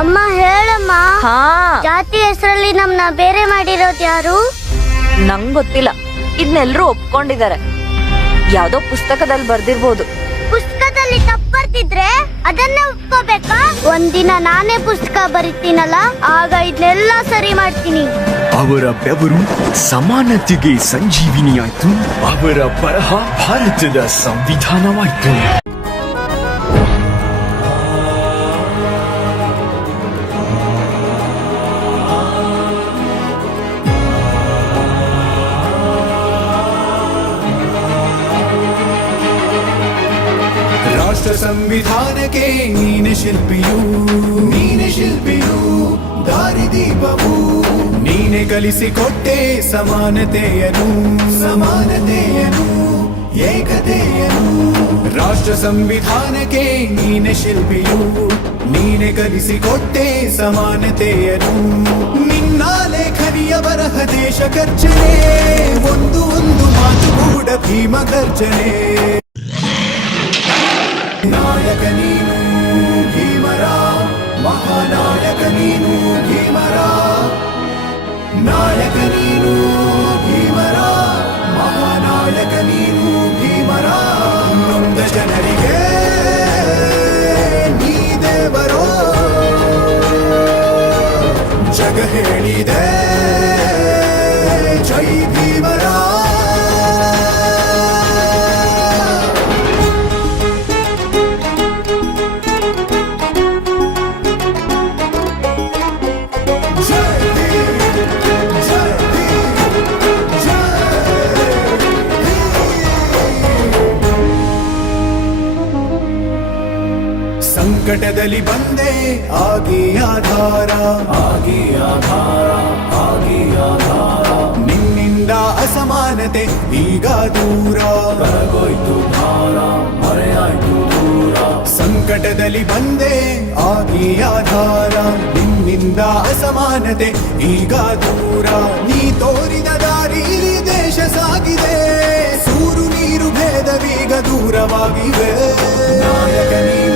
ಅಮ್ಮ ಹೇಳಮ್ಮ. ಹಾ, ಜಾತಿ ಹೆಸರಲ್ಲಿ ನಮ್ನ ಬೇರೆ ಮಾಡಿರೋದು ಯಾರು? ನಂಗ್ ಗೊತ್ತಿಲ್ಲ. ಇದನ್ನೆಲ್ಲರೂ ಒಪ್ಕೊಂಡಿದ್ದಾರೆ. ಯಾವ್ದೋ ಪುಸ್ತಕದಲ್ಲಿ ಬರ್ದಿರ್ಬೋದು. ಪುಸ್ತಕದಲ್ಲಿ ತಪ್ಪು ಬರ್ತಿದ್ರೆ ಅದನ್ನ ಒಪ್ಕೋಬೇಕಾ? ಒಂದಿನ ನಾನೇ ಪುಸ್ತಕ ಬರೀತೀನಲ್ಲ, ಆಗ ಇದನ್ನೆಲ್ಲ ಸರಿ ಮಾಡ್ತೀನಿ. ಅವರ ಬೆವರು ಸಮಾನತೆಗೆ ಸಂಜೀವಿನಿಯಾಯ್ತು. ಅವರ ಬರಹ ಭಾರತದ ಸಂವಿಧಾನವಾಯ್ತು. ರಾಷ್ಟ್ರ ಸಂವಿಧಾನಕ್ಕೆ ನೀನೆ ಶಿಲ್ಪಿಯು, ನೀನೆ ಶಿಲ್ಪಿಯು, ದಾರಿದೀಪವು ನೀನೆ ಕಲಿಸಿಕೊಟ್ಟೆ ಸಮಾನತೆಯನು, ಸಮಾನತೆಯನು, ಏಕತೆಯನು. ರಾಷ್ಟ್ರ ಸಂವಿಧಾನಕ್ಕೆ ನೀನೆ ಶಿಲ್ಪಿಯು, ನೀನೆ ಕಲಿಸಿಕೊಟ್ಟೆ ಸಮಾನತೆಯನು. ನಿನ್ನ ಲೇಖನಿಯ ಬರಹ ದೇಶ ಗರ್ಜನೆ, ಒಂದು ಒಂದು ಮಾತು ಕೂಡ ಭೀಮ ಗರ್ಜನೆ. ನಾಯಕ ನೀನು ಭೀಮರ, ಮಹಾನಾಯಕ ನೀನು ಭೀಮರ, ನಾಯಕ ನೀನು ಭೀಮರ, ಮಹಾನಾಯಕ ನೀನು ಭೀಮರ. ನೊಂದ ಜನರಿಗೆ ನೀ ದೇವರೋ ಜಗ ಹೇಳಿದೆ ಜೈ ಭೀಮರ. ಸಂಕಟದಲ್ಲಿ ಬಂದೆ ಆಗಿ ಆಧಾರ, ಆಗಿ ಆಧಾರ, ಆಗಿ ಆಧಾರ. ನಿನ್ನಿಂದ ಅಸಮಾನತೆ ಈಗ ದೂರ, ಕರಗೋಯ್ತು ಭಾರ, ಮರೆಯಾಯ್ತು ದೂರ. ಸಂಕಟದಲ್ಲಿ ಬಂದೆ ಆಗಿ ಆಧಾರ, ನಿನ್ನಿಂದ ಅಸಮಾನತೆ ಈಗ ದೂರ. ನೀ ತೋರಿದ ದಾರಿಲಿ ದೇಶ ಸಾಗಿದೆ, ಸೂರು ನೀರು ಭೇದವೀಗ ದೂರವಾಗಿವೆ. ನಾಯಕ ನೀನು